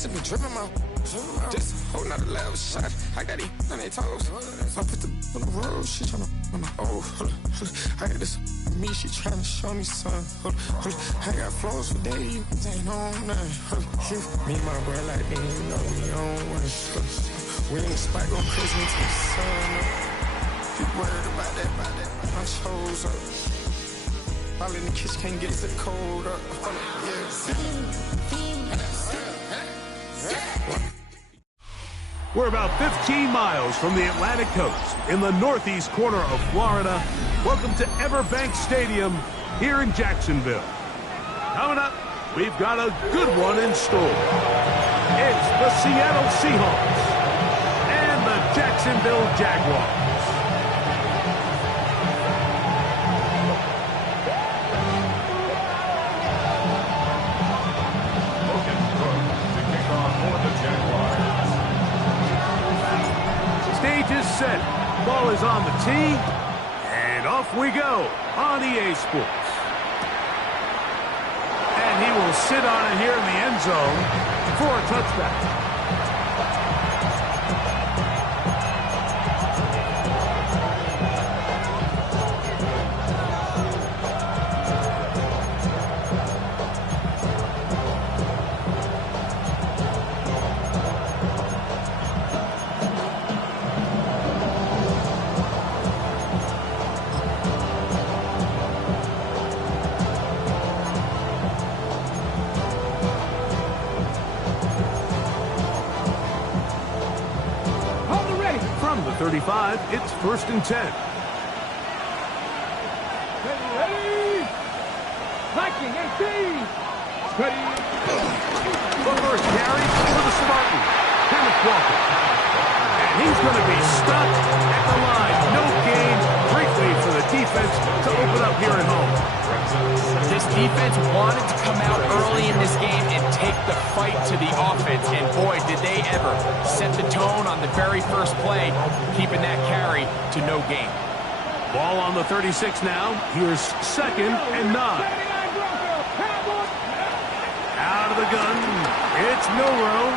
just be dripping my. Just holding out a level shot. I got these on their toes. I put the on the road. She tryna. Oh, hold on. I got this. Me, she tryna show me something. Hold on. I got flows for days. Ain't on nothing. Me and my bro like they ain't know we on one. We in the spot gon' push me to the sun. You worried about that? My chose up. All in the kitchen can't get the cold up. We're about 15 miles from the Atlantic coast in the northeast corner of Florida. Welcome to Everbank Stadium here in Jacksonville. Coming up, we've got a good one in store. It's the Seattle Seahawks and the Jacksonville Jaguars. Stage is set. Ball is on the tee. And off we go on EA Sports. And he will sit on it here in the end zone for a touchback. From the 35, it's 1st and 10. Ready! Viking 18! Ready! The first carry for the Spartan, Kenneth Walker. And he's going to be stuck at the line. No gain. Great way for the defense to open up here at home. This defense wanted to come out early in this game and take the fight to the offense, and boy, did they ever set the tone on the very first play, keeping that carry to no gain. Ball on the 36 now. Here's 2nd and 9. Out of the gun. It's Milrow.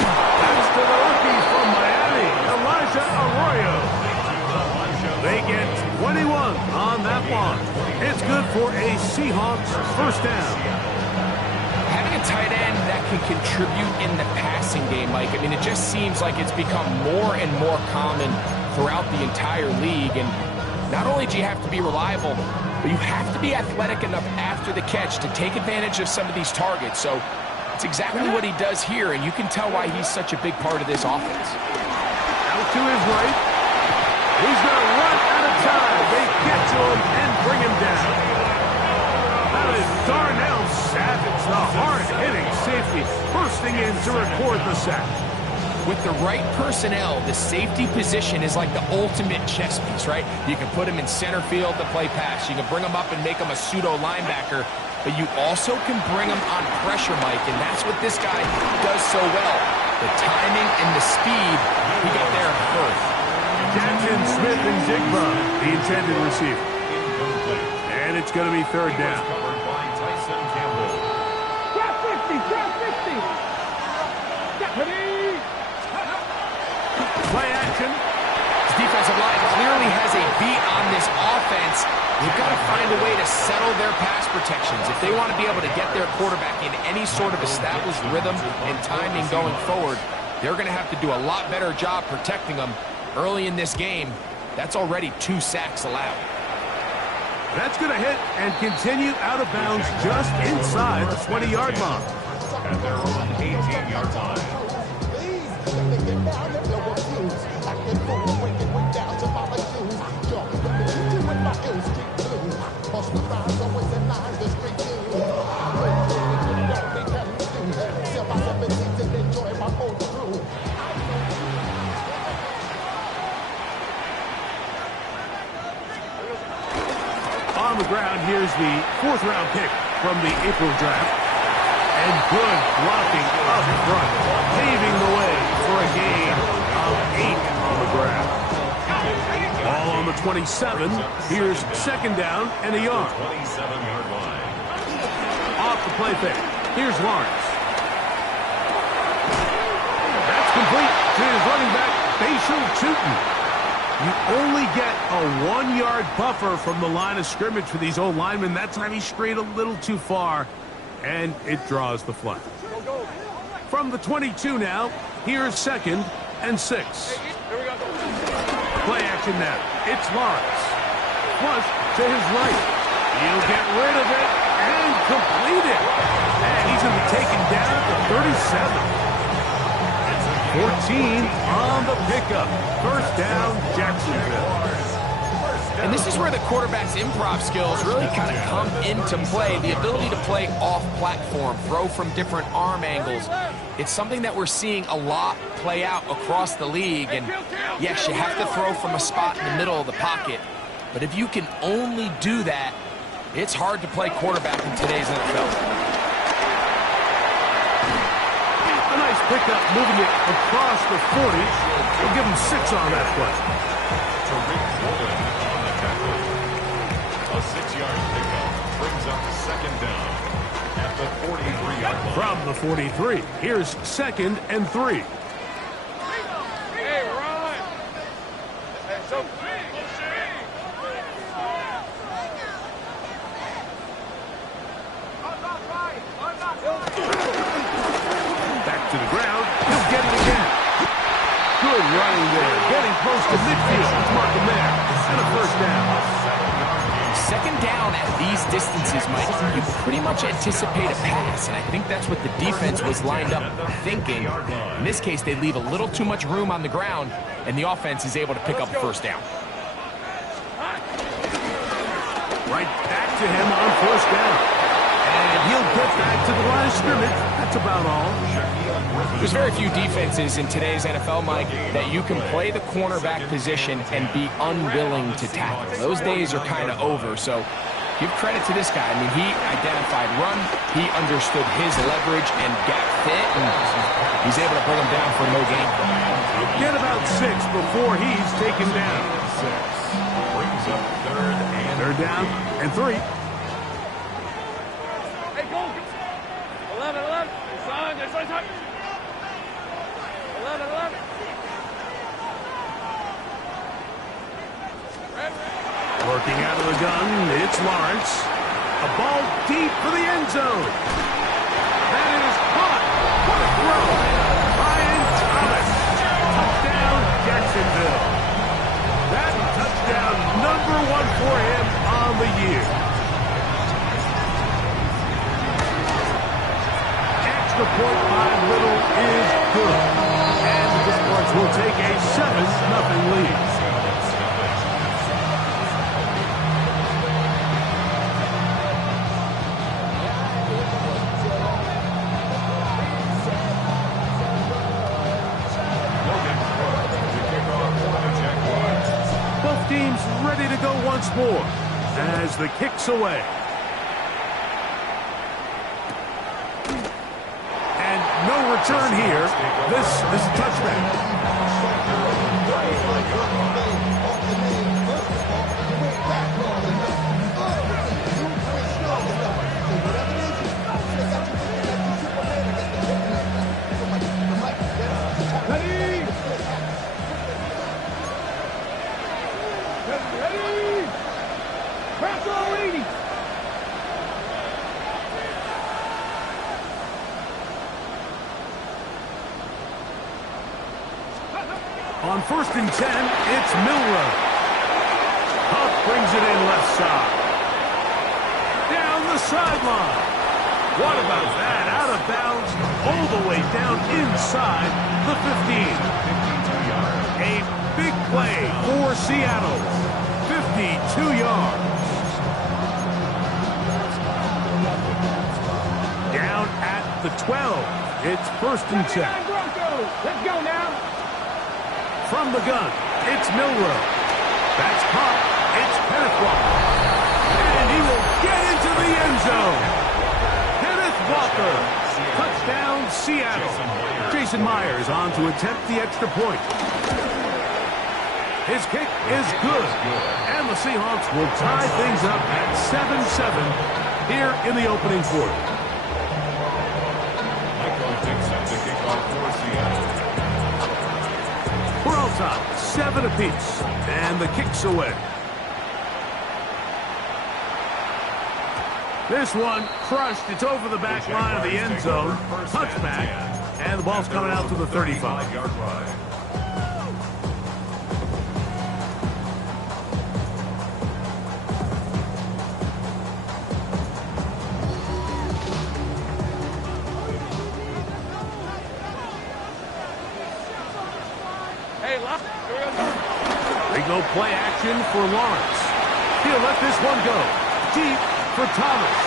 That's to the rookie from Miami, Elijah Arroyo. They get 21 on that one. It's good for a Seahawks 1st down. Having a tight end that can contribute in the passing game, Mike, I mean, it just seems like it's become more and more common throughout the entire league. And not only do you have to be reliable, but you have to be athletic enough after the catch to take advantage of some of these targets. So it's exactly what he does here, and you can tell why he's such a big part of this offense. Out to his right. He's going to run out of time. They get to him and bring him down. That is Darnell Savage, the hard-hitting safety, bursting in to record the sack. With the right personnel, the safety position is like the ultimate chess piece, right? You can put him in center field to play pass. You can bring him up and make him a pseudo linebacker, but you also can bring him on pressure, Mike, and that's what this guy does so well. The timing and the speed, he got there first. Jackson Smith and Jigba, the intended receiver. And it's going to be 3rd down. Drop 50! Drop 50! Ready! Play action. This defensive line clearly has a beat on this offense. They've got to find a way to settle their pass protections. If they want to be able to get their quarterback in any sort of established rhythm and timing going forward, they're going to have to do a lot better job protecting them. Early in this game, that's already 2 sacks allowed. That's going to hit and continue out of bounds just inside the 20-yard line. At their own 18-yard line. On the ground, here's the 4th-round pick from the April draft. And good blocking up front, paving the way for a gain of 8 on the ground. Ball on the 27. Here's 2nd down and a yard. 27-yard line. Off the play fake. Here's Lawrence. complete to his running back, Bashal Tutin. You only get a 1-yard buffer from the line of scrimmage for these old linemen. That time he strayed a little too far, and it draws the flag. From the 22 now, here's 2nd and 6. Play action now. It's Lawrence. Flush to his right. He'll get rid of it and complete it. And he's going to be taken down at the 37. 14 on the pickup. First down, Jacksonville. And this is where the quarterback's improv skills really kind of come into play. The ability to play off-platform, throw from different arm angles. It's something that we're seeing a lot play out across the league. And yes, you have to throw from a spot in the middle of the pocket. But if you can only do that, it's hard to play quarterback in today's NFL. A nice pickup, moving it across the 40. We'll give him 6 on that play. A 6-yard pickup brings up 2nd down at the 43-yard line. From the 43, here's 2nd and 3. Hey, Ron. So Back to the ground. He'll get it again. Good running there. Getting close to midfield. Let's mark him there. And a first down. 2nd down at these distances, Mike, you pretty much anticipate a pass, and I think that's what the defense was lined up thinking. In this case, they leave a little too much room on the ground, and the offense is able to pick up a first down. Right back to him on first down. And he'll get back to the line of scrimmage. That's about all. There's very few defenses in today's NFL, Mike, that you can play the cornerback position and be unwilling to tackle. Those days are kind of over, so give credit to this guy. I mean, he identified run, he understood his leverage and gap fit, and he's able to bring him down for no gain. Get about 6 before he's taken down. 6 brings up 3rd down and 3. Hey, go. 11, 11. Son, it's on top. 11, 11. Working out of the gun, it's Lawrence. A ball deep for the end zone. That is caught. What a throw. Brian Thomas. Touchdown, Jacksonville. That touchdown number 1 for him on the year. Extra point by Little is good. And the Sports will take a 7-0 lead. Both teams ready to go once more as the kick's away. And no return here. This is a touchback. Ready? Press all 80. On 1st and 10, it's Milroe. Huff brings it in left side. Down the sideline. What about that? Out of bounds, all the way down inside the 15. A big play for Seattle. 52 yards. Down at the 12. It's 1st and 10. Let's go now. From the gun, it's Milroe. That's caught. It's Kenneth Walker. And he will get into the end zone. Kenneth Walker. Touchdown, Seattle. Jason Myers on to attempt the extra point. His kick is good. And the Seahawks will tie things up at 7-7 here in the opening quarter. Michael Dixon to kick off for Seattle. 7 apiece, and the kick's away. This one crushed. It's over the back line of the end zone. Touchback, and the ball's coming out to the 35-yard line. They go play action for Lawrence. He'll let this one go. Deep for Thomas.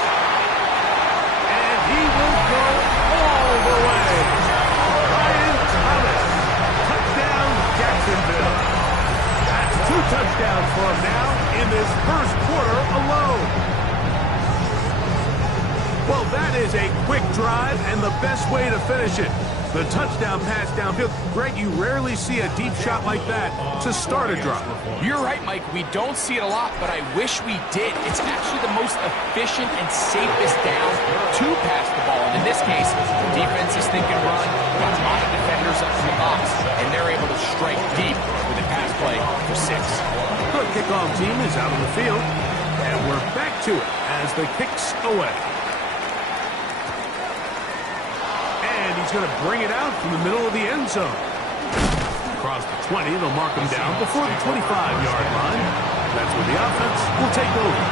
And he will go all the way. Ryan Thomas. Touchdown, Jacksonville. That's 2 touchdowns for him now in this first quarter alone. Well, that is a quick drive and the best way to finish it. The touchdown pass downfield. Greg, you rarely see a deep shot like that to start a drive. You're right, Mike. We don't see it a lot, but I wish we did. It's actually the most efficient and safest down to pass the ball. And in this case, the defense is thinking run, got a lot of defenders up in the box, and they're able to strike deep with a pass play for 6. The kickoff team is out on the field, and we're back to it as the kick's away. He's going to bring it out from the middle of the end zone. Across the 20, they'll mark him down before the 25-yard line. That's where the offense will take over.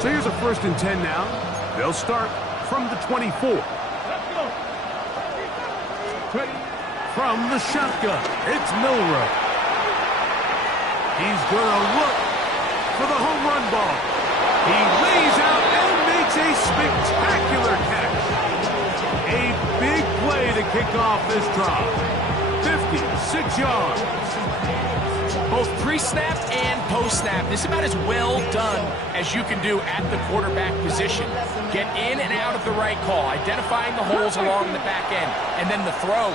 So here's a 1st and 10 now. They'll start from the 24. Let's go. From the shotgun, it's Milroe. He's going to look for the home run ball. He lays out and makes a spectacular catch. A big play to kick off this drive. 56 yards. Both pre-snap and post-snap. This is about as well done as you can do at the quarterback position. Get in and out of the right call, identifying the holes along the back end, and then the throw.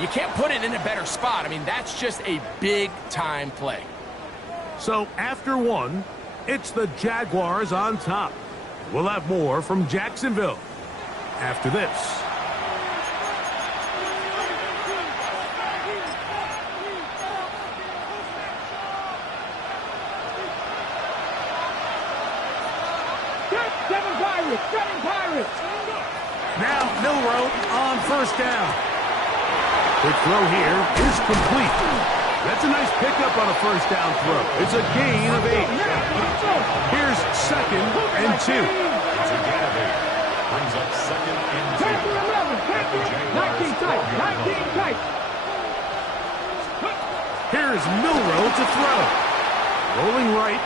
You can't put it in a better spot. I mean, that's just a big-time play. So after 1, it's the Jaguars on top. We'll have more from Jacksonville after this. Seven Pirates. Now Milroe on 1st down. The throw here is complete. That's a nice pickup on a 1st down throw. It's a gain of 8. Here's 2nd and 2. It's a gain of 8. Brings up 2nd and 2. 19 tight. Here's Milroe to throw. Rolling right.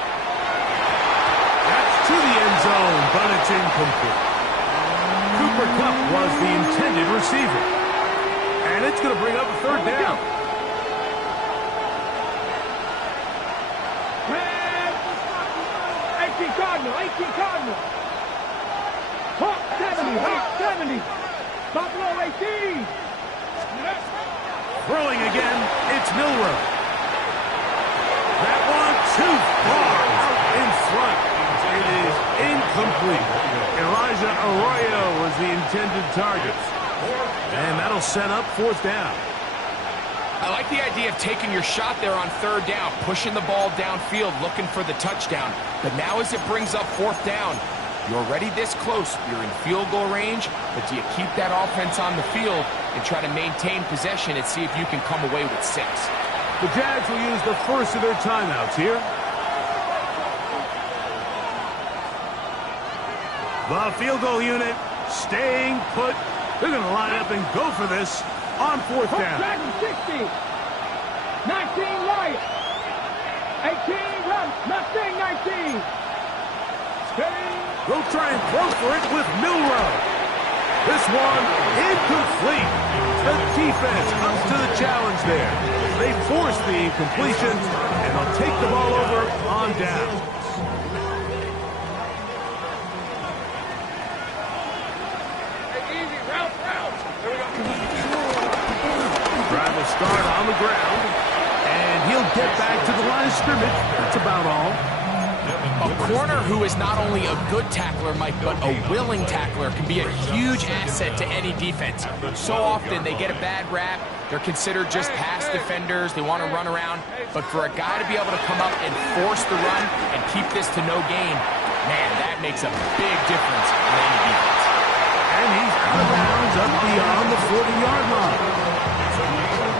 That's to the end zone, but it's incomplete. Cooper Kupp was the intended receiver. And it's going to bring up a 3rd down. 18 Cardinal. Hawk 70. Buffalo 18. Throwing again, it's Milroe. That one too far out in front. It is incomplete. Elijah Arroyo was the intended target. And that'll set up 4th down. I like the idea of taking your shot there on 3rd down, pushing the ball downfield, looking for the touchdown. But now as it brings up 4th down, you're already this close. You're in field goal range, but do you keep that offense on the field and try to maintain possession and see if you can come away with 6? The Jags will use the first of their timeouts here. The field goal unit staying put. They're going to line up and go for this on 4th down. 60. 19 right. 18 run. Mustang 19. They'll try and throw for it with Milroe. This one incomplete. The defense up to the challenge there. They force the incompletion, and they'll take the ball over on down. Drive will start on the ground, and he'll get back to the line of scrimmage. That's about all. A corner who is not only a good tackler, Mike, but a willing tackler can be a huge asset to any defense. So often they get a bad rap. They're considered just pass defenders. They want to run around. But for a guy to be able to come up and force the run and keep this to no gain, man, that makes a big difference in any defense. And he's out of bounds up beyond the 40-yard line.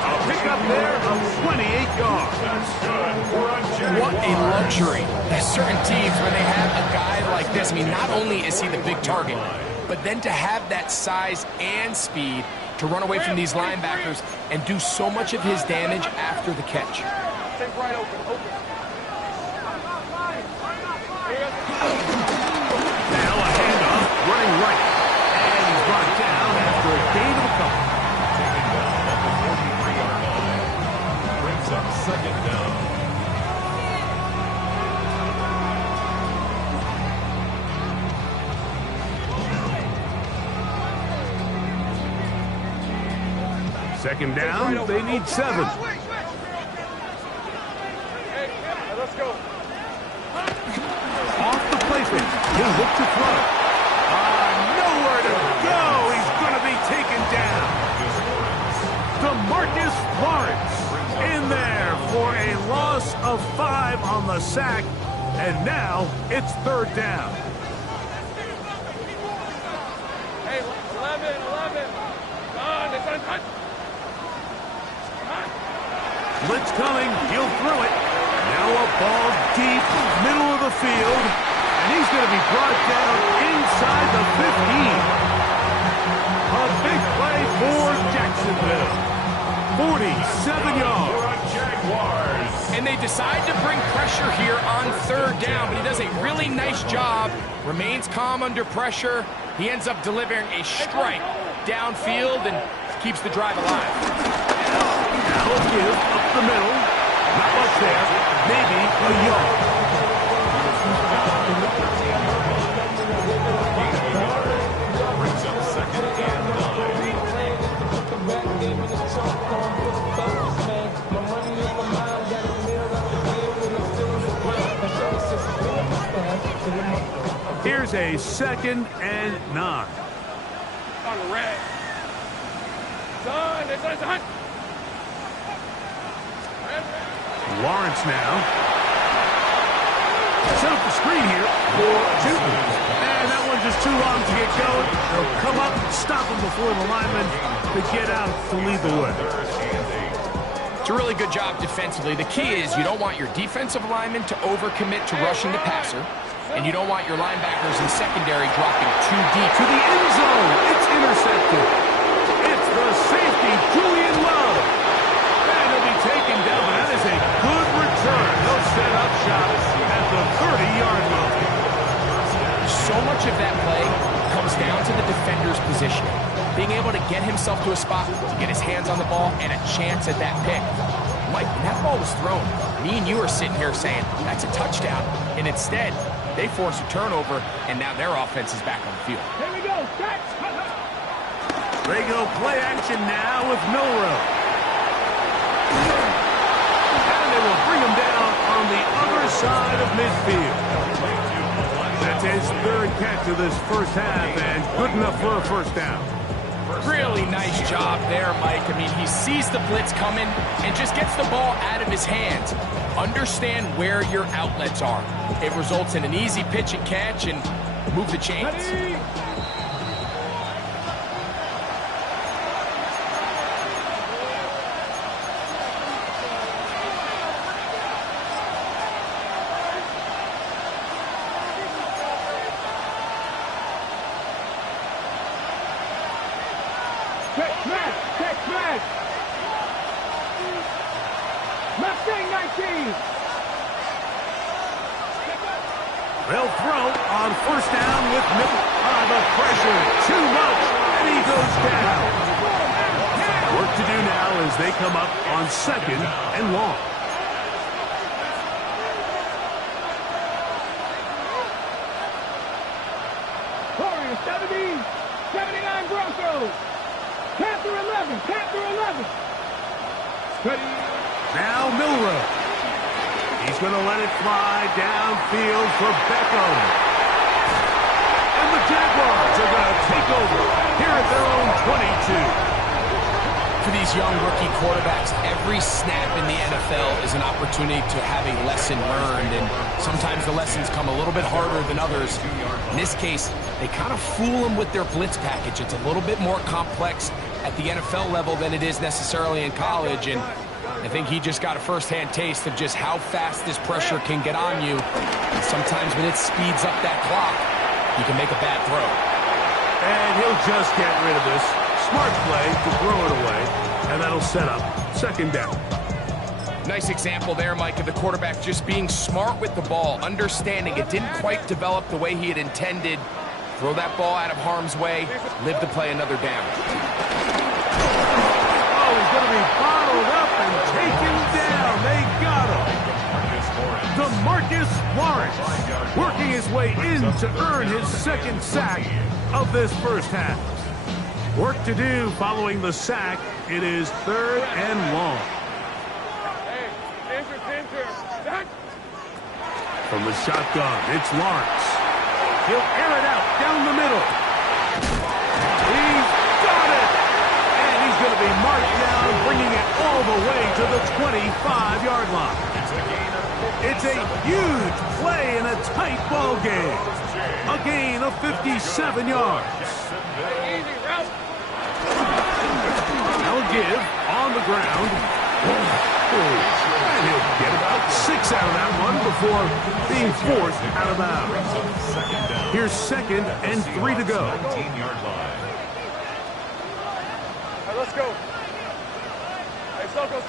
A pickup there of 28 yards. What a luxury. There's certain teams when they have a guy like this. I mean, not only is he the big target, but then to have that size and speed to run away from these linebackers and do so much of his damage after the catch. Now a handoff, running right. And he's brought down after a gain of a couple. Taking down at the 43-yard line. Brings up second down. Second down, they need 7. Let's go. Off the placement, he'll look to throw. Nowhere to go. He's going to be taken down. DeMarcus Lawrence in there for a loss of 5 on the sack. And now it's third down. Hey, 11. Done. It's untouched. Blitz coming, he'll throw it. Now a ball deep, middle of the field, and he's going to be brought down inside the 15. A big play for Jacksonville. 47 yards. Jaguars. And they decide to bring pressure here on third down, but he does a really nice job. Remains calm under pressure. He ends up delivering a strike downfield and keeps the drive alive. Now a give up the middle. Not much there. Maybe a yard. Brings up second and 9. Here's a 2nd and 9. On the red. Done. It's untouched. Lawrence now. Set up the screen here for Newton. And that one's just too long to get going. They'll come up and stop him before the lineman to get out to lead the way. It's a really good job defensively. The key is you don't want your defensive linemen to overcommit to rushing the passer, and you don't want your linebackers in secondary dropping too deep. To the end zone. It's intercepted. It's the safety, Julian Love. And he'll be taken down, but that is a good return. They'll set up shop at the 30-yard line. So much of that play comes down to the defender's positioning. Being able to get himself to a spot to get his hands on the ball and a chance at that pick. Mike, when that ball was thrown, me and you are sitting here saying, that's a touchdown. And instead, they force a turnover, and now their offense is back on the field. Here we go. Catch. They go play action now with Milroe. And they will bring him down on the other side of midfield. That's his 3rd catch of this first half, and good enough for a first down. Really nice job there, Mike. I mean, he sees the blitz coming and just gets the ball out of his hands. Understand where your outlets are. It results in an easy pitch and catch and move the chains. Ready. Check smash. Mustang 19. They'll throw on first down with Miller. The pressure, too much, and he goes down. Work to do now as they come up on 2nd and long. Warriors 70, 79 Broncos. Panther 11. Ready. Now Milroe. He's going to let it fly downfield for Beckham. And the Jaguars are going to take over here at their own 22. For these young rookie quarterbacks, every snap in the NFL is an opportunity to have a lesson learned, and sometimes the lessons come a little bit harder than others. In this case, they kind of fool them with their blitz package. It's a little bit more complex at the NFL level than it is necessarily in college, and I think he just got a first-hand taste of just how fast this pressure can get on you. And sometimes when it speeds up that clock, you can make a bad throw. And he'll just get rid of this. Smart play to throw it away, and that'll set up second down. Nice example there, Mike, of the quarterback just being smart with the ball, understanding it didn't quite develop the way he had intended. Throw that ball out of harm's way, live to play another down. Oh, he's going to be bottled up and taken down. They got him. DeMarcus Lawrence working his way in to earn his second sack of this first half. Work to do following the sack. It is third and long. Hey, center. From the shotgun, it's Lawrence. He'll air it out down the middle. He's got it! And he's going to be marked down, bringing it all the way to the 25-yard line. It's a huge play in a tight ball game. A gain of 57 yards. Easy route. Now a give on the ground. And he'll get about 6 out of that one before being forced out of bounds. Here's second and 3 to go. Right, let's go. Hey, Soko.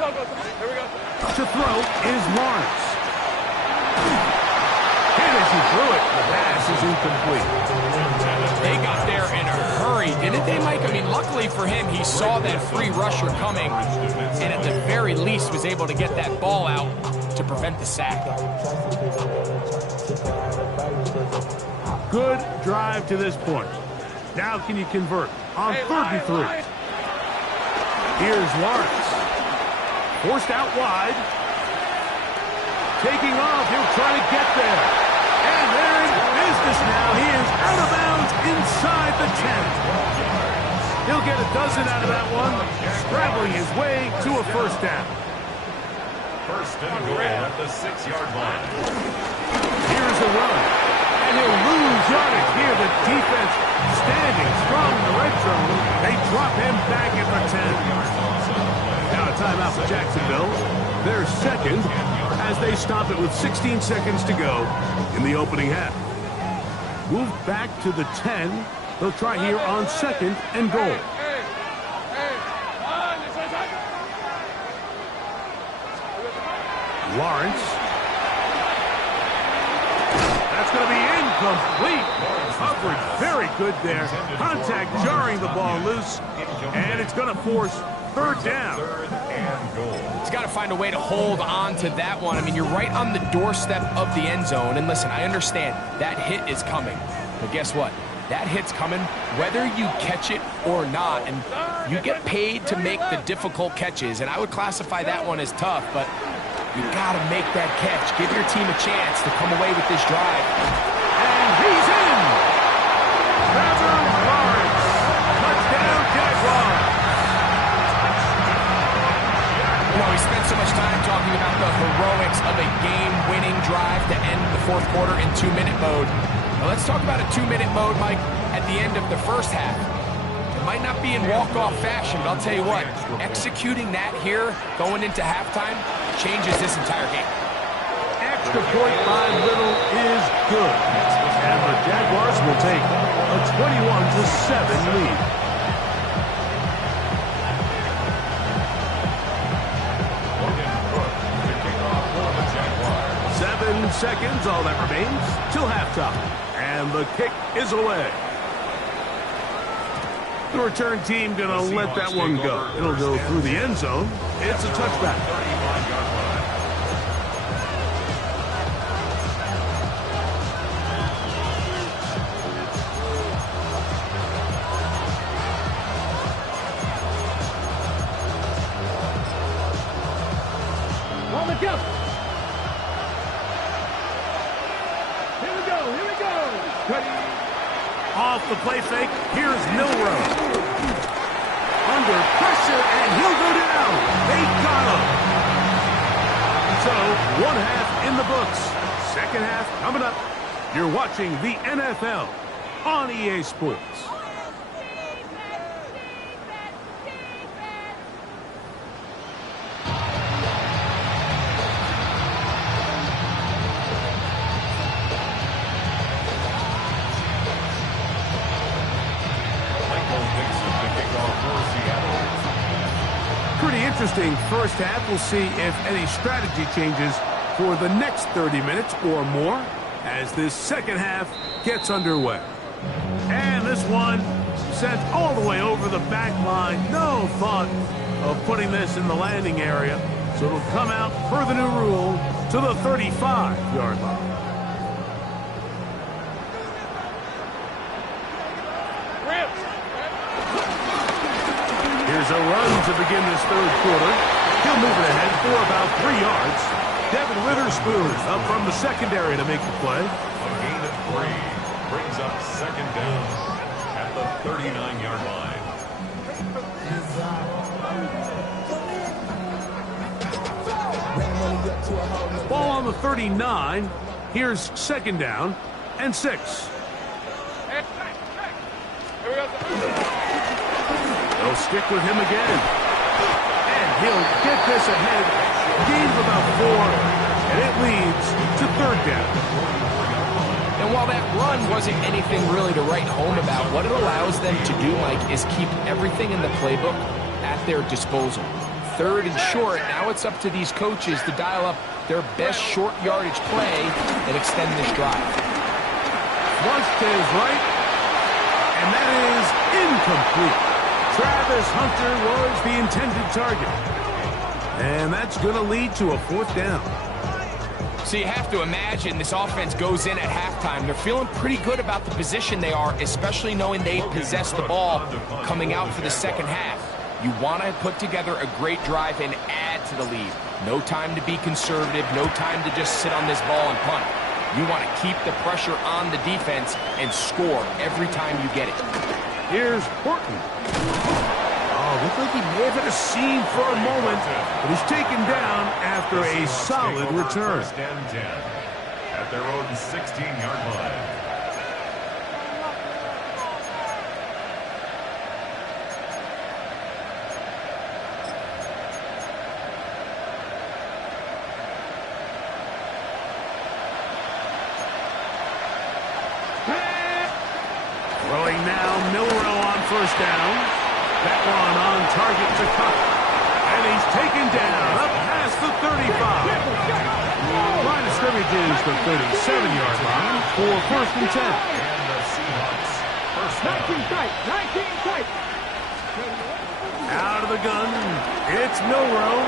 Here we go. To throw is Lawrence. And as he threw it, the pass is incomplete. They got there in a hurry, didn't they, Mike? I mean, luckily for him, he saw that free rusher coming, and at the very least was able to get that ball out to prevent the sack. Good drive to this point. Now can you convert on 33? Here's Lawrence. Forced out wide. Taking off, he'll try to get there. And they're in business now. He is out of bounds inside the 10. He'll get a dozen out of that one, scrabbling his way to a first down. First and goal at the 6-yard line. Here's the run. And he'll lose yardage here. The defense standing strong in the red zone. They drop him back at the 10. Now a timeout for Jacksonville. They're second as they stop it with 16 seconds to go in the opening half. Moved back to the 10. They'll try here on second and goal. Lawrence. That's going to be incomplete. Coverage very good there. Contact jarring the ball loose. And it's going to force third down. He's got to find a way to hold on to that one. I mean, you're right on the doorstep of the end zone. And listen, I understand that hit is coming. But guess what? That hit's coming whether you catch it or not. And you get paid to make the difficult catches. And I would classify that one as tough, but you got to make that catch. Give your team a chance to come away with this drive. And he's in! Trevor Lawrence. Touchdown, Jaguars. You know, we spent so much time talking about the heroics of a game-winning drive to end the fourth quarter in 2-minute mode. Now let's talk about a 2-minute mode, Mike, at the end of the first half. It might not be in walk-off fashion, but I'll tell you what, executing that here, going into halftime, changes this entire game. Extra point by Little is good. And the Jaguars will take a 21-7 lead. Morgan Cook to kick off for the Jaguars. 7 seconds, all that remains, till halftime. And the kick is away. The return team going to let that one go. It'll go through the end zone. It's a touchback. 35-yard line. Off the play fake, here's Milroe. Under pressure, and he'll go down. They got him. So, one half in the books. Second half coming up. You're watching the NFL on EA Sports. Pretty interesting first half. We'll see if any strategy changes for the next 30 minutes or more as this second half gets underway. And this one sent all the way over the back line. No thought of putting this in the landing area. So it'll come out per the new rule to the 35-yard line. Here's a run to begin this third quarter. He'll move it ahead for about 3 yards. Devin Witherspoon up from the secondary to make the play. A gain of 3 brings up second down at the 39-yard line. Ball on the 39. Here's second down and 6. They'll stick with him again. And he'll get this ahead. Gain of about 4. And it leads to third down. And while that run wasn't anything really to write home about, what it allows them to do, Mike, is keep everything in the playbook at their disposal. Third and short, now it's up to these coaches to dial up their best short yardage play and extend this drive. Flushed to his right. And that is incomplete. Travis Hunter was the intended target. And that's going to lead to a fourth down. So you have to imagine this offense goes in at halftime. They're feeling pretty good about the position they are, especially knowing they possess the ball coming out for the second half. You want to put together a great drive and add to the lead. No time to be conservative, no time to just sit on this ball and punt. You want to keep the pressure on the defense and score every time you get it. Here's Horton. Oh, looks like he may have hit a seam for a moment, but he's taken down after a solid return. First and 10 at their own 16-yard line. Throwing now, Milroe on first down. That one on target to Cup. And he's taken down up past the 35. Line of scrimmage is the 37-yard line for first and 10. And the Seahawks first down. 19 tight. Out of the gun, it's Milroe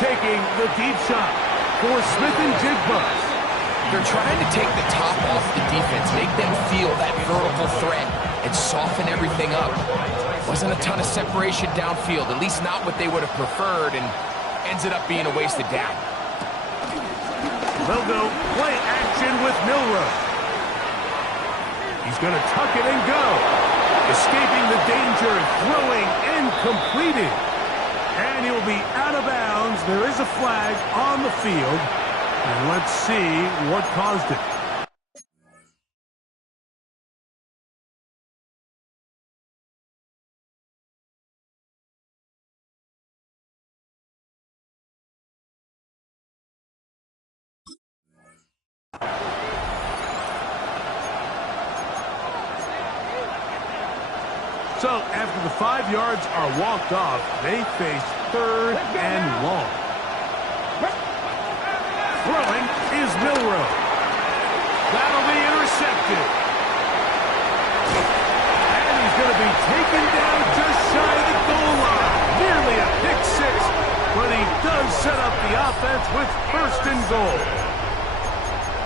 taking the deep shot for Smith and Jigba. They're trying to take the top off the defense, make them feel that vertical threat, and soften everything up. Wasn't a ton of separation downfield, at least not what they would have preferred, and ends up being a wasted down. They'll go play action with Milroe. He's going to tuck it and go. Escaping the danger, throwing and completing. And he'll be out of bounds. There is a flag on the field. And let's see what caused it. So after the 5 yards are walked off, they face third and long. Throwing is Milroe. That'll be intercepted. And he's going to be taken down just shy of the goal line. Nearly a pick six, but he does set up the offense with first and goal.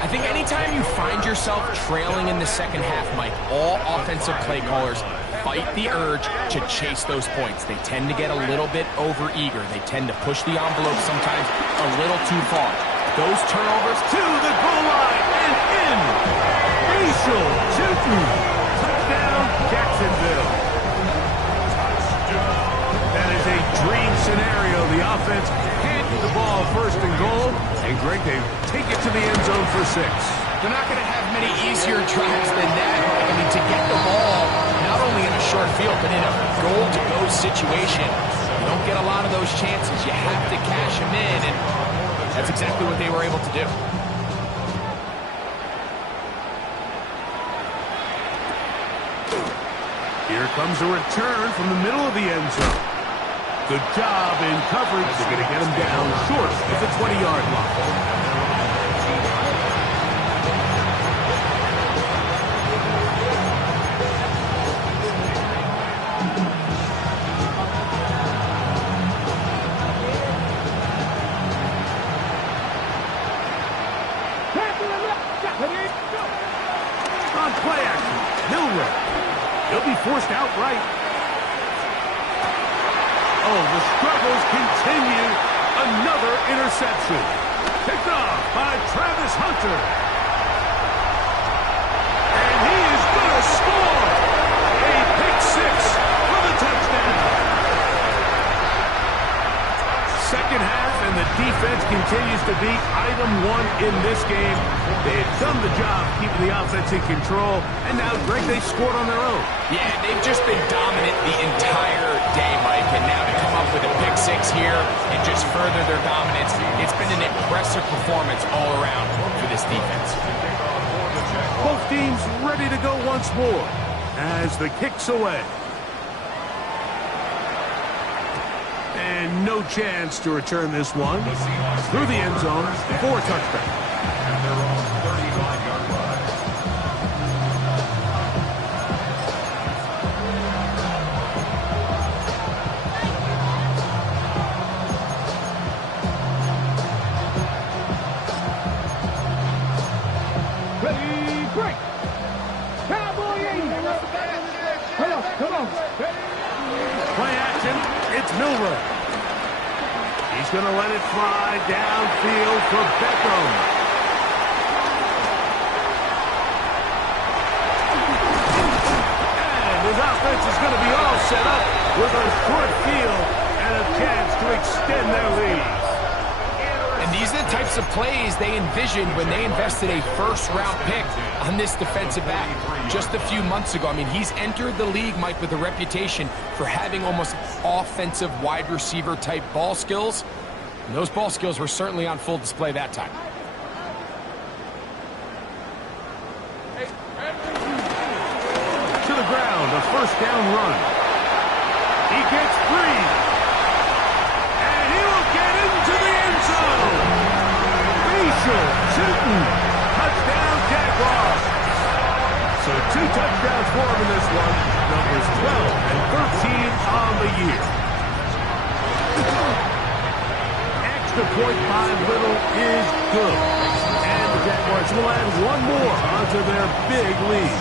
I think anytime you find yourself trailing in the second half, Mike, all offensive play callers fight the urge to chase those points. They tend to get a little bit over-eager. They tend to push the envelope sometimes a little too far. Those turnovers to the goal line and in. Rachel Chutin. Touchdown. offense hand the ball first and goal. And Greg, they take it to the end zone for 6. They're not going to have many easier drives than that. I mean, to get the ball, not only in a short field, but in a goal-to-go situation, you don't get a lot of those chances. You have to cash them in, and that's exactly what they were able to do. Here comes a return from the middle of the end zone. Good job in coverage. They're going to get him down short of the 20-yard line. On play action, Milroe. He'll be forced outright. Oh, the struggles continue. Another interception. Picked off by Travis Hunter. And he is going to score. A pick 6 for the touchdown. Second half, and the defense continues to be item 1 in this game. They had done the job keeping the offense in control, and now, Greg, they scored on their own. Yeah, they've just been dominant the entire day, Mike, and now to come up with a pick 6 here and just further their dominance, it's been an impressive performance all around for this defense. Both teams ready to go once more as the kick's away. And no chance to return this one through the end zone for a touchdown. And they're on 35-yard line. Ready, break. Cowboy 80. Come on. Play action, it's Milroe. He's going to let it fly downfield for Beckham. And his offense is going to be all set up with a short field and a chance to extend their lead. And these are the types of plays they envisioned when they invested a first-round pick on this defensive back just a few months ago. I mean, he's entered the league, Mike, with a reputation for having almost offensive wide receiver type ball skills. And those ball skills were certainly on full display that time. To the ground, a first down run. He gets free. And he will get into the end zone. Facial shooting. Touchdown, Jaguars. So 2 touchdowns for him in this one. Numbers 12 and 13 on the year. Extra point by Little is good. And the Jaguars will add one more onto their big lead.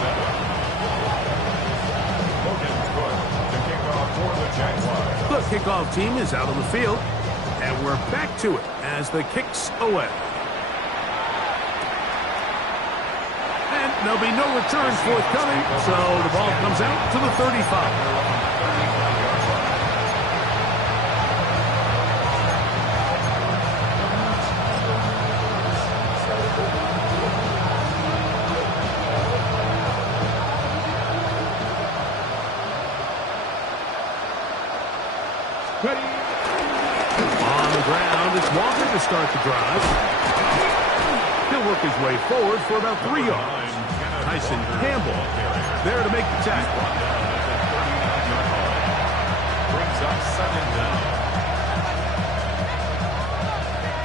The kickoff team is out on the field, and we're back to it as the kick's away. And there'll be no returns forthcoming, so the ball comes out to the 35. Ready. On the ground, it's Walker to start the drive. He'll work his way forward for about 3 yards. Tyson Campbell there to make the tackle. Brings up 2nd down.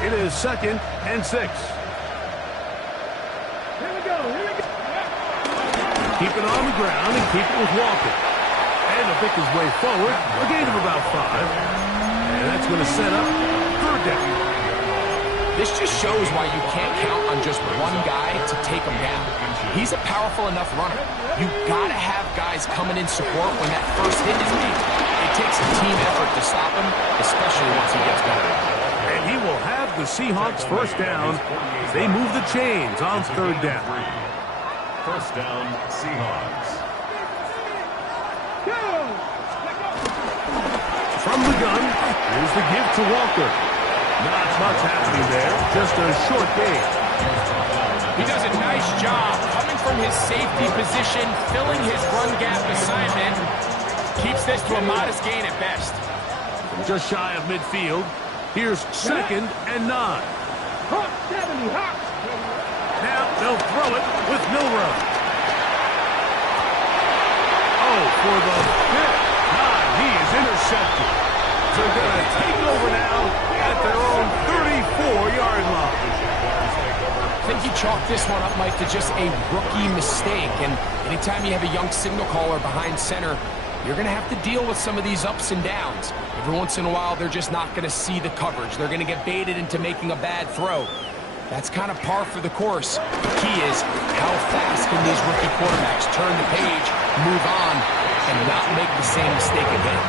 It is 2nd and 6. Here we go. Keep it on the ground and keep it with Walker. And to pick his way forward, a gain of about 5. And that's going to set up 3rd down. This just shows why you can't count on just one guy to take him down. He's a powerful enough runner. You got to have guys coming in support when that first hit is made. It takes a team effort to stop him, especially once he gets going. And he will have the Seahawks first down. They move the chains on 3rd down. First down, Seahawks. From the gun, Here's the give to Walker. Not much happening there, just a short game. He does a nice job coming from his safety position, filling his run gap assignment. Keeps this to a modest gain at best. Just shy of midfield. Here's 2nd and 9. Now they'll throw it with Milroe. Oh, for the 5th time, he is intercepted. They're going to take over now at their own 34-yard line. I think you chalk this one up, Mike, to just a rookie mistake. And anytime you have a young signal caller behind center, you're going to have to deal with some of these ups and downs. Every once in a while, they're just not going to see the coverage. They're going to get baited into making a bad throw. That's kind of par for the course. The key is how fast can these rookie quarterbacks turn the page, move on, and not make the same mistake again.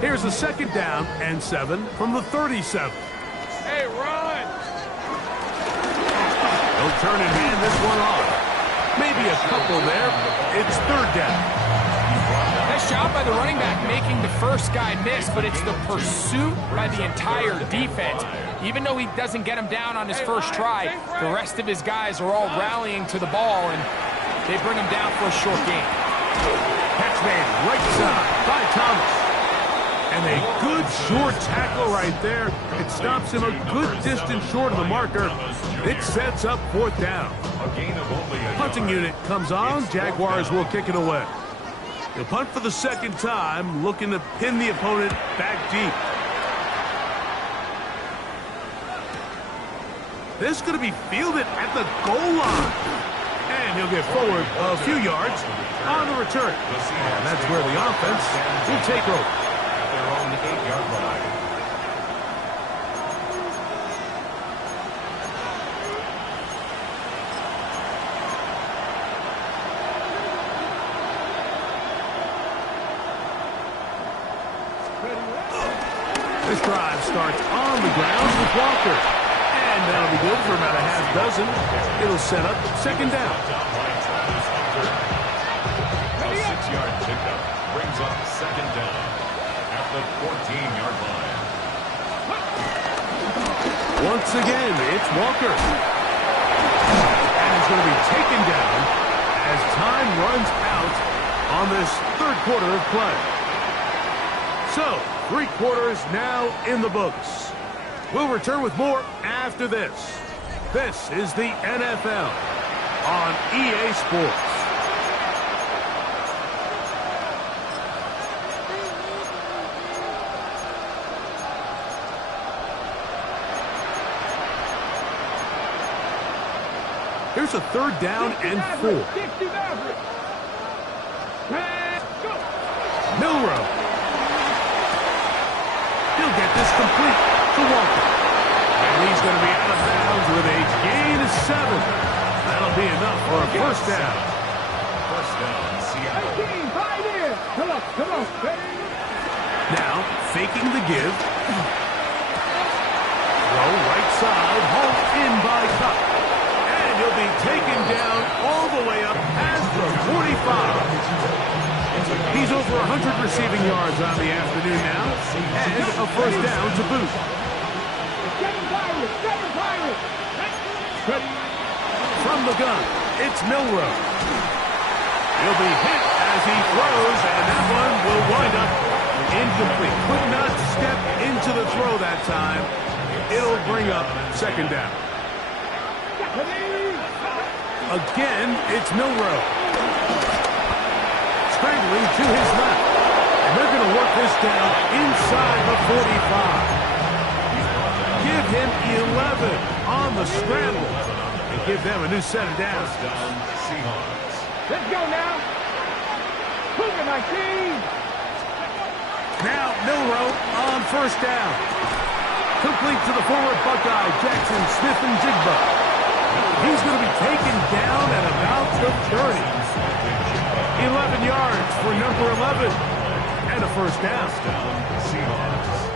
Here's a 2nd down and 7 from the 37. Hey, run! They'll turn and hand this one off. Maybe a couple there. It's 3rd down. Nice job by the running back making the first guy miss, but it's the pursuit by the entire defense. Even though he doesn't get him down on his first try, the rest of his guys are all rallying to the ball, and they bring him down for a short gain. Catch made right side by Thomas. And a good short tackle right there. It stops him a good distance short of the marker. It sets up 4th down. Punting unit comes on. Jaguars will kick it away. He'll punt for the 2nd time, looking to pin the opponent back deep. This is going to be fielded at the goal line. And he'll get forward a few yards on the return. And that's where the offense will take over. Their own 8-yard line. This drive starts on the ground with Walker. And that'll be good for about a half dozen. It'll set up 2nd down. A 6-yard pickup brings up 2nd down at the 14-yard line. Once again, it's Walker. And it's going to be taken down as time runs out on this 3rd quarter of play. So, 3 quarters now in the books. We'll return with more after this. This is the NFL on EA Sports. Here's a 3rd down and 4. Milroe. He'll get this complete to Walker. And he's going to be out of bounds with a gain of 7. That'll be enough for a 1st down. 1st down, Seattle. Come on. Now, faking the give. Throw right side, hauled in by Cup. And he'll be taken down all the way up past the 45. He's over 100 receiving yards on the afternoon now, and a 1st down to boot. From the gun, it's Milroe. He'll be hit as he throws, and that one will wind up incomplete. Could not step into the throw that time. It'll bring up 2nd down. Again, it's Milroe. Scrambling to his left. And they're going to work this down inside the 45. Give him 11 on the scramble. And give them a new set of downs. Seahawks. Let's go now. Move it, my team. Now Milroe on 1st down. Complete to the forward Buckeye, Jackson Smith-Njigba. He's going to be taken down at about the 30. 11 yards for number 11. And a 1st down.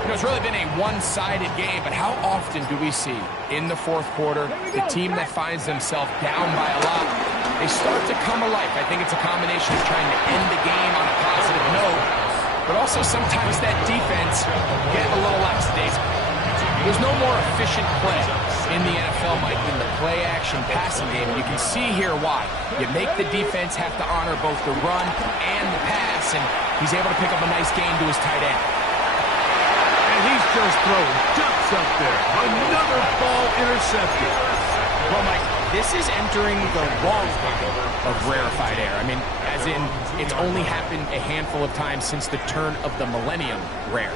You know, it's really been a one-sided game, but how often do we see in the 4th quarter the team that finds themselves down by a lot they start to come alive. I think it's a combination of trying to end the game on a positive note, but also sometimes that defense get a little lackadaisical. There's no more efficient play in the NFL, Mike, than the play-action passing game. You can see here why. You make the defense have to honor both the run and the pass, and he's able to pick up a nice gain to his tight end. And he's just throwing ducks up there. Another ball intercepted. Well, Mike, this is entering the wrong pocket of rarefied air. I mean, as in, it's only happened a handful of times since the turn of the millennium rare.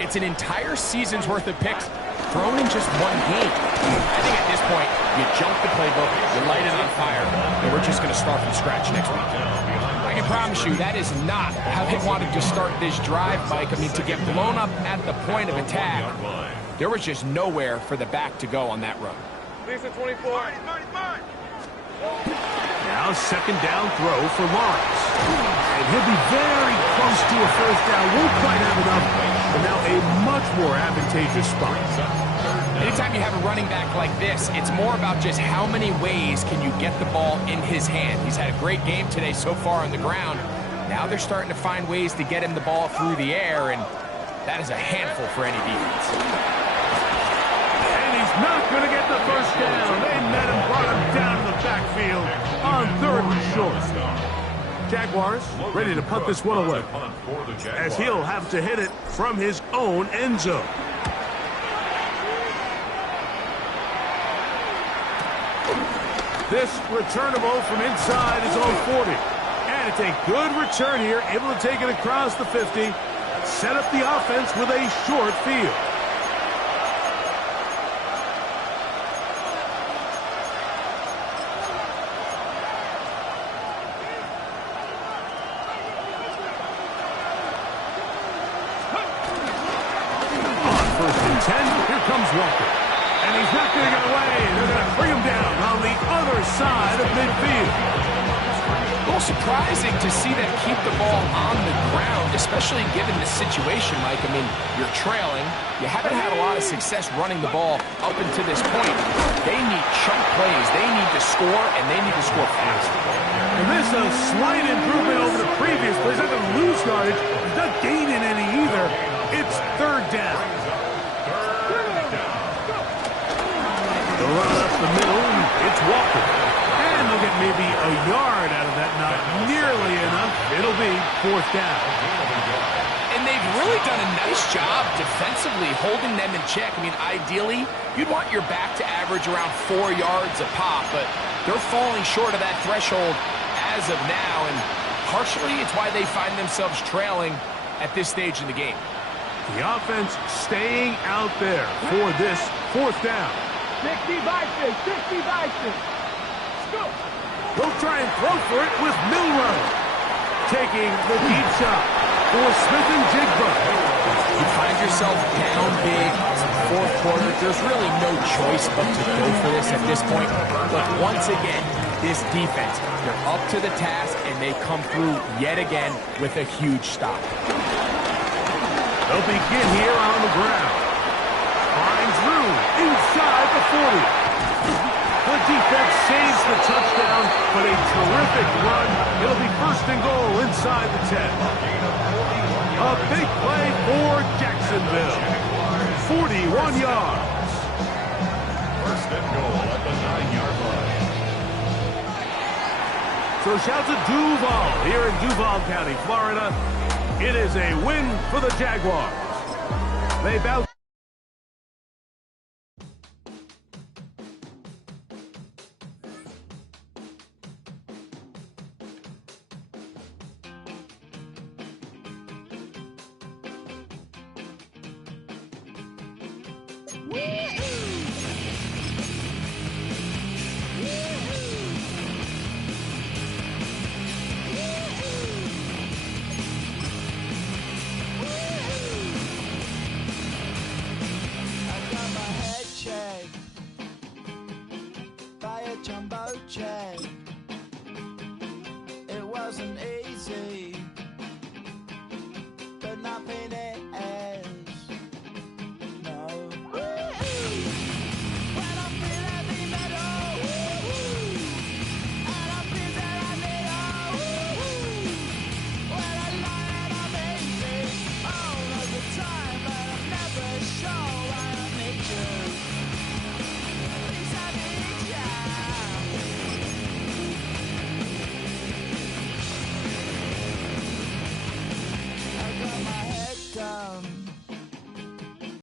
It's an entire season's worth of picks thrown in just one game. I think at this point, you jump the playbook, you light it on fire, and we're just going to start from scratch next week. I can promise you that is not how they wanted to start this drive, Mike. I mean, to get blown up at the point of attack, there was just nowhere for the back to go on that run. Lisa 24. Now second down throw for Lawrence. And he'll be very close to a first down. Won't quite have enough, but now a much more advantageous spot. Anytime you have a running back like this, it's more about just how many ways can you get the ball in his hand. He's had a great game today so far on the ground. Now they're starting to find ways to get him the ball through the air, and that is a handful for any defense. And he's not going to get the first down. They met him, brought him down to the backfield on third and short. Jaguars ready to punt this one away, as he'll have to hit it from his own end zone. This returnable from inside his own 40. And it's a good return here, able to take it across the 50, set up the offense with a short field. Walker. And he's not going to get away. They're going to bring him down on the other side of midfield. A little surprising to see them keep the ball on the ground, especially given the situation, Mike. I mean, you're trailing. You haven't had a lot of success running the ball up until this point. They need chunk plays. They need to score, and they need to score fast. And this is a slight improvement over the previous plays. Not going to lose yardage. He's not gaining any either. It's third down. Run up the middle, it's Walker. And they'll get maybe a yard out of that, not nearly enough. It'll be fourth down. And they've really done a nice job defensively holding them in check. I mean, ideally, you'd want your back to average around 4 yards a pop, but they're falling short of that threshold as of now, and partially it's why they find themselves trailing at this stage in the game. The offense staying out there for this fourth down. 60 Vikings, 60 Vikings. Go. They'll try and throw for it with Milroe. Taking the deep shot for Smith-Njigba. You find yourself down big, fourth quarter. There's really no choice but to go for this at this point. But once again, this defense, they're up to the task, and they come through yet again with a huge stop. They'll begin here on the ground. Finds room inside the 40. The defense saves the touchdown, but a terrific run. It'll be first and goal inside the 10. A big play for Jacksonville. 41 yards. First and goal at the 9-yard line. So shout to Duval here in Duval County, Florida. It is a win for the Jaguars. They bounce. It wasn't easy, but nothing